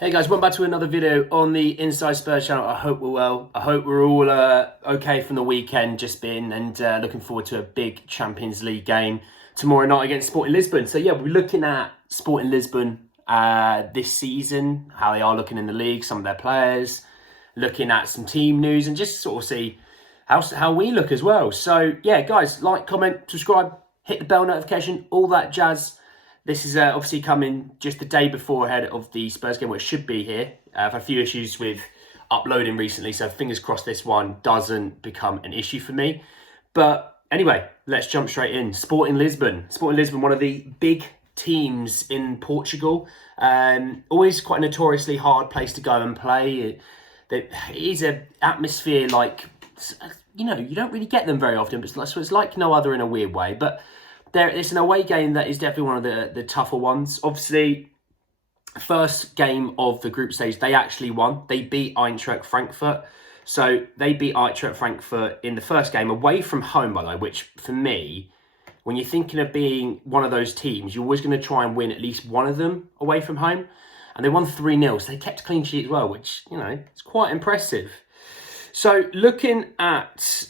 Hey guys, welcome back to another video on the Inside Spurs channel. I hope we're well. I hope we're all okay from the weekend just been and looking forward to a big Champions League game tomorrow night against Sporting Lisbon. So yeah, we're looking at Sporting Lisbon this season, how they are looking in the league, some of their players, looking at some team news and just sort of see how we look as well. So yeah, guys, like, comment, subscribe, hit the bell notification, all that jazz. This is obviously coming just the day before ahead of the Spurs game, where it should be here. I've had a few issues with uploading recently, so fingers crossed this one doesn't become an issue for me. But anyway, let's jump straight in. Sporting Lisbon, one of the big teams in Portugal. Always quite a notoriously hard place to go and play. It is an atmosphere like, you don't really get them very often, but it's like no other in a weird way. But it's an away game that is definitely one of the tougher ones. Obviously, first game of the group stage, they actually won. They beat Eintracht Frankfurt. So they beat Eintracht Frankfurt in the first game away from home, by the way, which for me, when you're thinking of being one of those teams, you're always going to try and win at least one of them away from home. And they won 3-0, so they kept a clean sheet as well, which, it's quite impressive. So looking at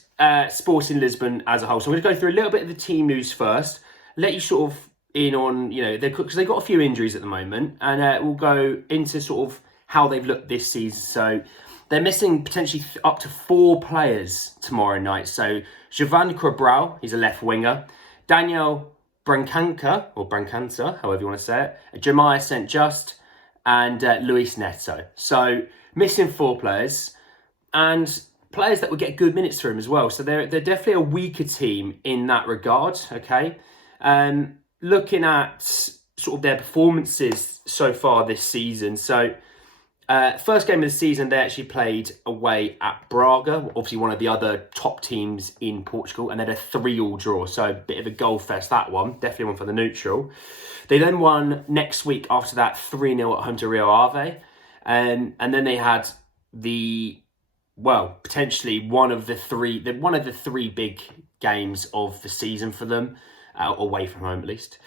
Sporting Lisbon as a whole. So I'm going to go through a little bit of the team news first, let you sort of in on, because they've got a few injuries at the moment, and we'll go into sort of how they've looked this season. So they're missing potentially up to 4 players tomorrow night. So Jovan Cabral, he's a left winger, Daniel Brancanca, however you want to say it, Jeremiah St. Just, and Luis Neto. So missing 4 players, and players that would get good minutes for him as well. So they're definitely a weaker team in that regard, okay? Looking at sort of their performances so far this season. So first game of the season, they actually played away at Braga, obviously one of the other top teams in Portugal, and they had a 3-3 draw. So a bit of a goal fest, that one. Definitely one for the neutral. They then won next week after that 3-0 at home to Rio Ave. And then they had potentially one of the three big games of the season for them, away from home at least.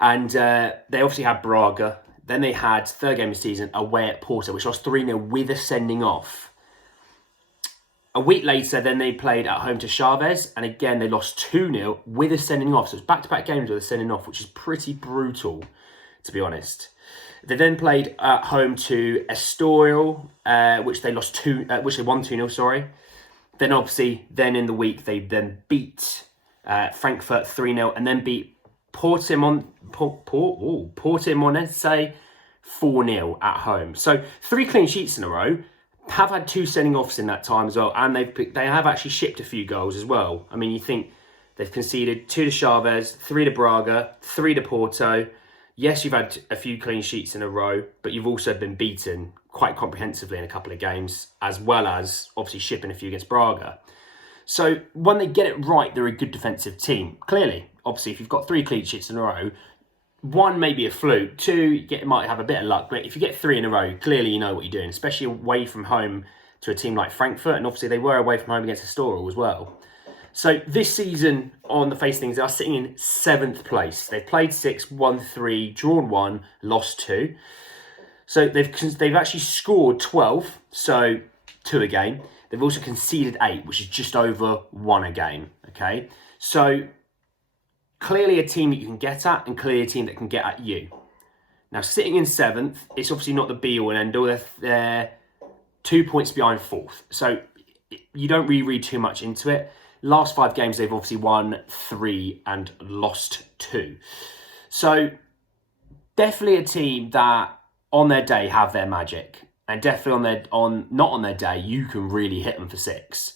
And they obviously had Braga. Then they had third game of the season away at Porto, which lost 3-0 with a sending off. A week later, then they played at home to Chavez, and again they lost 2-0 with a sending off. So it's back-to-back games with a sending off, which is pretty brutal, to be honest. They then played at home to Estoril, which they won 2-0, sorry. Then obviously, in the week, they then beat Frankfurt 3-0 and then beat Portimonense 4-0 at home. So 3 clean sheets in a row. Have had 2 sending offs in that time as well, and they have actually shipped a few goals as well. I mean, you think they've conceded 2 to Chavez, 3 to Braga, 3 to Porto. Yes, you've had a few clean sheets in a row, but you've also been beaten quite comprehensively in a couple of games, as well as obviously shipping a few against Braga. So when they get it right, they're a good defensive team. Clearly, obviously, if you've got 3 clean sheets in a row, 1 may be a fluke, 2 you might have a bit of luck, but if you get 3 in a row, clearly you know what you're doing, especially away from home to a team like Frankfurt, and obviously they were away from home against Estoril as well. So this season, on the face of things, they are sitting in 7th place. They've played 6, won 3, drawn 1, lost 2. So they've actually scored 12, so 2 a game. They've also conceded 8, which is just over 1 a game. Okay, so clearly a team that you can get at, and clearly a team that can get at you. Now sitting in 7th, it's obviously not the be-all and end-all. They're 2 points behind 4th, so you don't really read too much into it. Last 5 games, they've obviously won 3 and lost 2. So definitely a team that on their day have their magic, and definitely not on their day, you can really hit them for 6.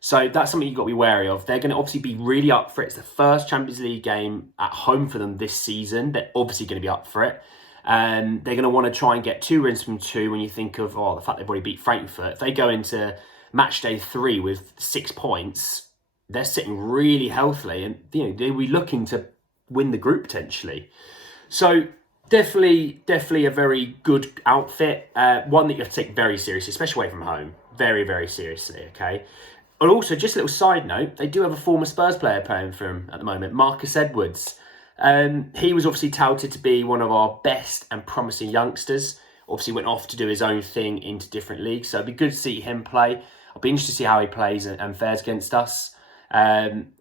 So that's something you've got to be wary of. They're going to obviously be really up for it. It's the first Champions League game at home for them this season. They're obviously going to be up for it. They're going to want to try and get 2 wins from 2 when you think of the fact they've already beat Frankfurt. If they go into match day 3 with 6 points, they're sitting really healthily, and they'll be looking to win the group potentially. So definitely a very good outfit. One that you have to take very seriously, especially away from home. Very, very seriously, okay? And also, just a little side note, they do have a former Spurs player playing for him at the moment, Marcus Edwards. He was obviously touted to be one of our best and promising youngsters. obviously went off to do his own thing into different leagues. So it'd be good to see him play. I'll be interested to see how he plays and fares against us. And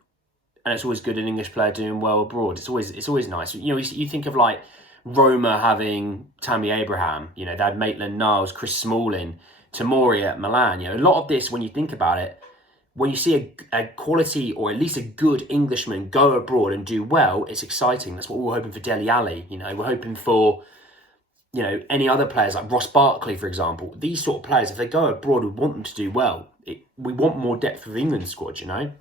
it's always good an English player doing well abroad. It's always nice. You know, you think of like Roma having Tammy Abraham. You know, they had Maitland-Niles, Chris Smalling, Tomori at Milan. You know, a lot of this, when you think about it, when you see a quality or at least a good Englishman go abroad and do well, it's exciting. That's what we're hoping for Dele Alli. You know, we're hoping for, you know, any other players like Ross Barkley, for example. These sort of players, if they go abroad, we want them to do well. We want more depth of the England squad, you know.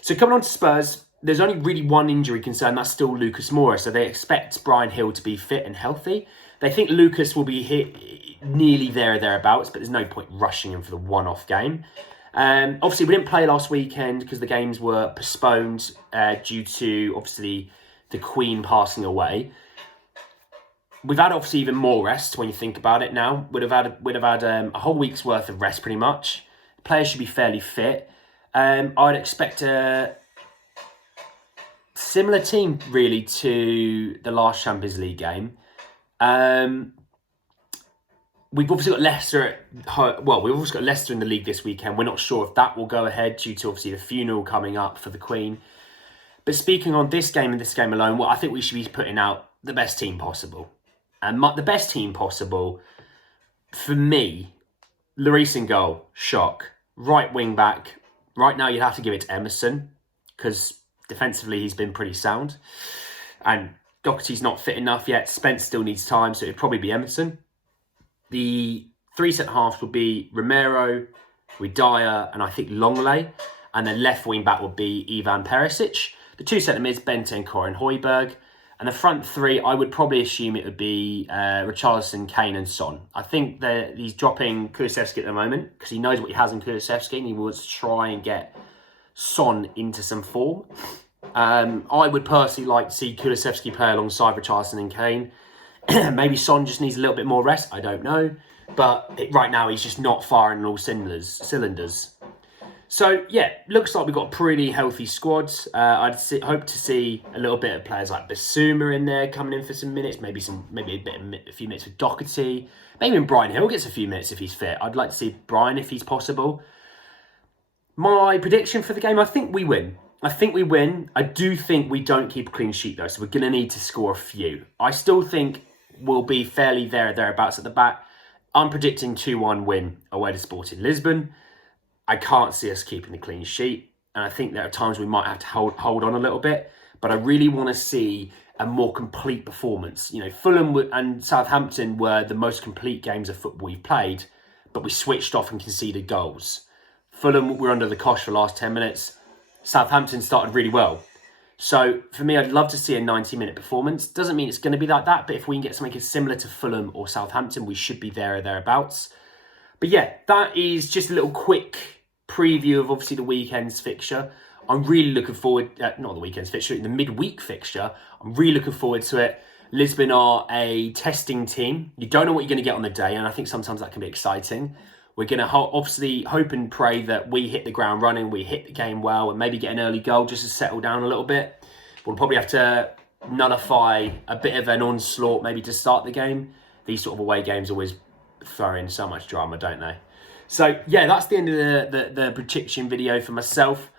So coming on to Spurs, there's only really one injury concern. That's still Lucas Moura. So they expect Bryan Hill to be fit and healthy. They think Lucas will be hit nearly there or thereabouts, but there's no point rushing him for the one-off game. Obviously, we didn't play last weekend because the games were postponed due to, obviously, the Queen passing away. We've had, obviously, even more rest when you think about it now. We'd have had a whole week's worth of rest, pretty much. Players should be fairly fit. I'd expect a similar team, really, to the last Champions League game. We've obviously got Leicester we've also got Leicester in the league this weekend. We're not sure if that will go ahead due to obviously the funeral coming up for the Queen. But speaking on this game and this game alone, I think we should be putting out the best team possible. And the best team possible, for me, Lloris in goal, shock. Right wing back, right now you'd have to give it to Emerson because defensively he's been pretty sound. And Doherty's not fit enough yet. Spence still needs time, so it'd probably be Emerson. The three centre-halves would be Romero, Dyer, and I think Longley. And then left wing-back would be Ivan Perisic. The two centre-mids, Bentancur and Højbjerg. And the front three, I would probably assume it would be Richarlison, Kane and Son. I think that he's dropping Kulusevski at the moment because he knows what he has in Kulusevski and he wants to try and get Son into some form. I would personally like to see Kulusevski play alongside Richarlison and Kane. Maybe Son just needs a little bit more rest. I don't know. But right now, he's just not firing on all cylinders. So, yeah, looks like we've got a pretty healthy squad. I'd hope to see a little bit of players like Basuma in there coming in for some minutes. Maybe a few minutes with Doherty. Maybe even Bryan Hill gets a few minutes if he's fit. I'd like to see Bryan if he's possible. My prediction for the game, I think we win. I do think we don't keep a clean sheet, though, so we're going to need to score a few. I still think we'll be fairly thereabouts at the back. I'm predicting 2-1 win away to Sporting Lisbon. I can't see us keeping the clean sheet, and I think there are times we might have to hold on a little bit, but I really want to see a more complete performance. You know, Fulham and Southampton were the most complete games of football we've played, but we switched off and conceded goals. Fulham were under the cosh for the last 10 minutes. Southampton started really well. So for me, I'd love to see a 90-minute performance. Doesn't mean it's going to be like that, but if we can get something similar to Fulham or Southampton, we should be there or thereabouts. But yeah, that is just a little quick preview of obviously the weekend's fixture. I'm really looking forward, not the weekend's fixture, the midweek fixture. I'm really looking forward to it. Lisbon are a testing team. You don't know what you're going to get on the day, and I think sometimes that can be exciting. We're going to obviously hope and pray that we hit the ground running, we hit the game well, and maybe get an early goal just to settle down a little bit. We'll probably have to nullify a bit of an onslaught maybe to start the game. These sort of away games always throw in so much drama, don't they? So, yeah, that's the end of the prediction video for myself.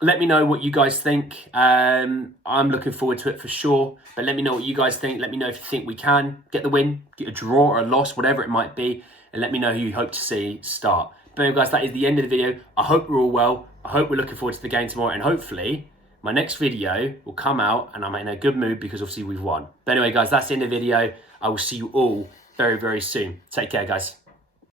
Let me know what you guys think. I'm looking forward to it for sure. But let me know what you guys think. Let me know if you think we can get the win, get a draw or a loss, whatever it might be. And let me know who you hope to see start. But anyway, guys, that is the end of the video. I hope we're all well. I hope we're looking forward to the game tomorrow. And hopefully, my next video will come out and I'm in a good mood because obviously we've won. But anyway, guys, that's the end of the video. I will see you all very, very soon. Take care, guys.